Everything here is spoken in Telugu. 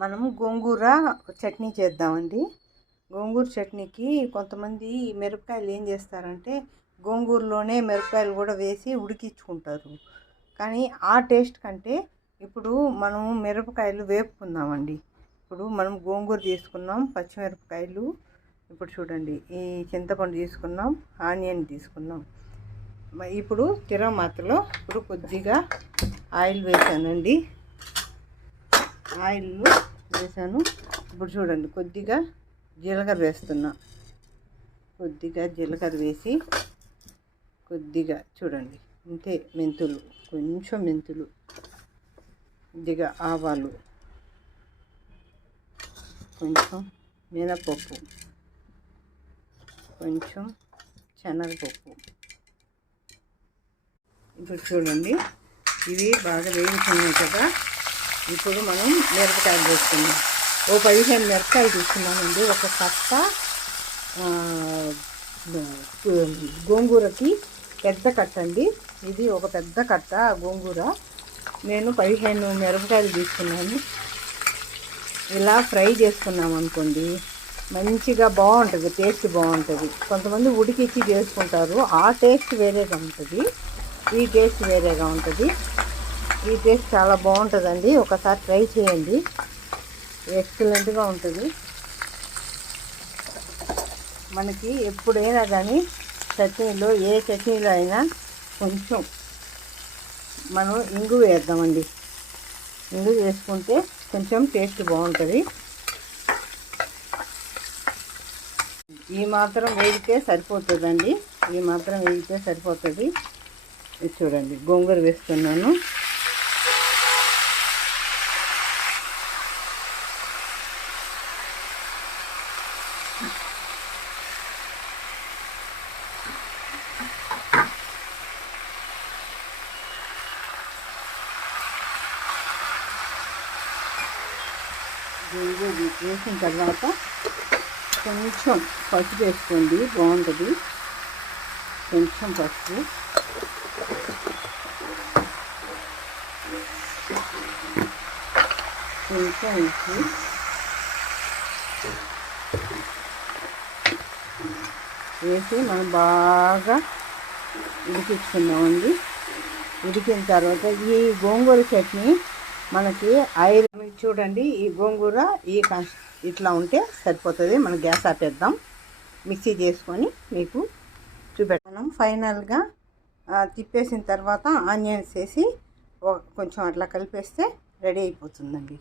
మనము గోంగూర చట్నీ చేద్దామండి. గోంగూర చట్నీకి కొంతమంది మిరపకాయలు ఏం చేస్తారంటే గోంగూరలోనే మిరపకాయలు కూడా వేసి ఉడికించుకుంటారు. కానీ ఆ టేస్ట్ కంటే ఇప్పుడు మనం మిరపకాయలు వేపుకుందామండి. ఇప్పుడు మనం గోంగూర తీసుకున్నాం, పచ్చిమిరపకాయలు, ఇప్పుడు చూడండి ఈ చింతపండు తీసుకున్నాం, ఆనియన్ తీసుకున్నాం. ఇప్పుడు తిరగమాతలో ఇప్పుడు కొద్దిగా ఆయిల్ వేసానండి. ఆయిల్ వేసాను. ఇప్పుడు చూడండి కొద్దిగా జీలకర్ర వేస్తున్నా. కొద్దిగా జీలకర్ర వేసి కొద్దిగా చూడండి ఇంతే మెంతులు, కొంచెం మెంతులు, కొద్దిగా ఆవాలు, కొంచెం మినపప్పు, కొంచెం శనగపప్పు. ఇప్పుడు చూడండి ఇవి బాగా వేయించున్నాయి కదా. ఇప్పుడు మనం మిరపకాయలు వేసుకున్నాం. 15 మిరపకాయలు తీసుకున్నామండి. ఒక కట్ట గోంగూరకి పెద్ద కట్ట అండి. ఇది ఒక పెద్ద కట్ట గోంగూర. నేను 15 మిరపకాయలు తీసుకున్నాను. ఇలా ఫ్రై చేసుకున్నాం అనుకోండి మంచిగా బాగుంటుంది, టేస్ట్ బాగుంటుంది. కొంతమంది ఉడికిచ్చి చేసుకుంటారు, ఆ టేస్ట్ వేరేగా ఉంటుంది, ఈ టేస్ట్ వేరేగా ఉంటుంది. ఈ టేస్ట్ చాలా బాగుంటుందండి, ఒకసారి ట్రై చేయండి, ఎక్సలెంట్గా ఉంటుంది. మనకి ఎప్పుడైనా కానీ చట్నీలో, ఏ చట్నీలో అయినా కొంచెం మనం ఇంగు వేద్దామండి. ఇంగు వేసుకుంటే కొంచెం టేస్ట్ బాగుంటుంది. ఈ మాత్రం వేగితే సరిపోతుందండి, ఈ మాత్రం వేగితే సరిపోతుంది. చూడండి గోంగూర వేస్తున్నాను. గోంగూర వేసిన తర్వాత కొంచెం పసుపు వేసుకోండి, బాగుంటుంది. కొంచెం పసుపు, కొంచెం ఉప్పు వేసి మనం బాగా ఉడికించుకున్నామండి. ఉడికిన తర్వాత ఈ గోంగూర చట్నీ మనకి ఐరన్, చూడండి ఈ గోంగూర ఇట్లా ఉంటే సరిపోతుంది. మనం గ్యాస్ ఆపేద్దాం, మిక్సీ చేసుకొని మీకు చూపెట్టాను. ఫైనల్గా తిప్పేసిన తర్వాత ఆనియన్స్ వేసి కొంచెం అట్లా కలిపేస్తే రెడీ అయిపోతుందండి.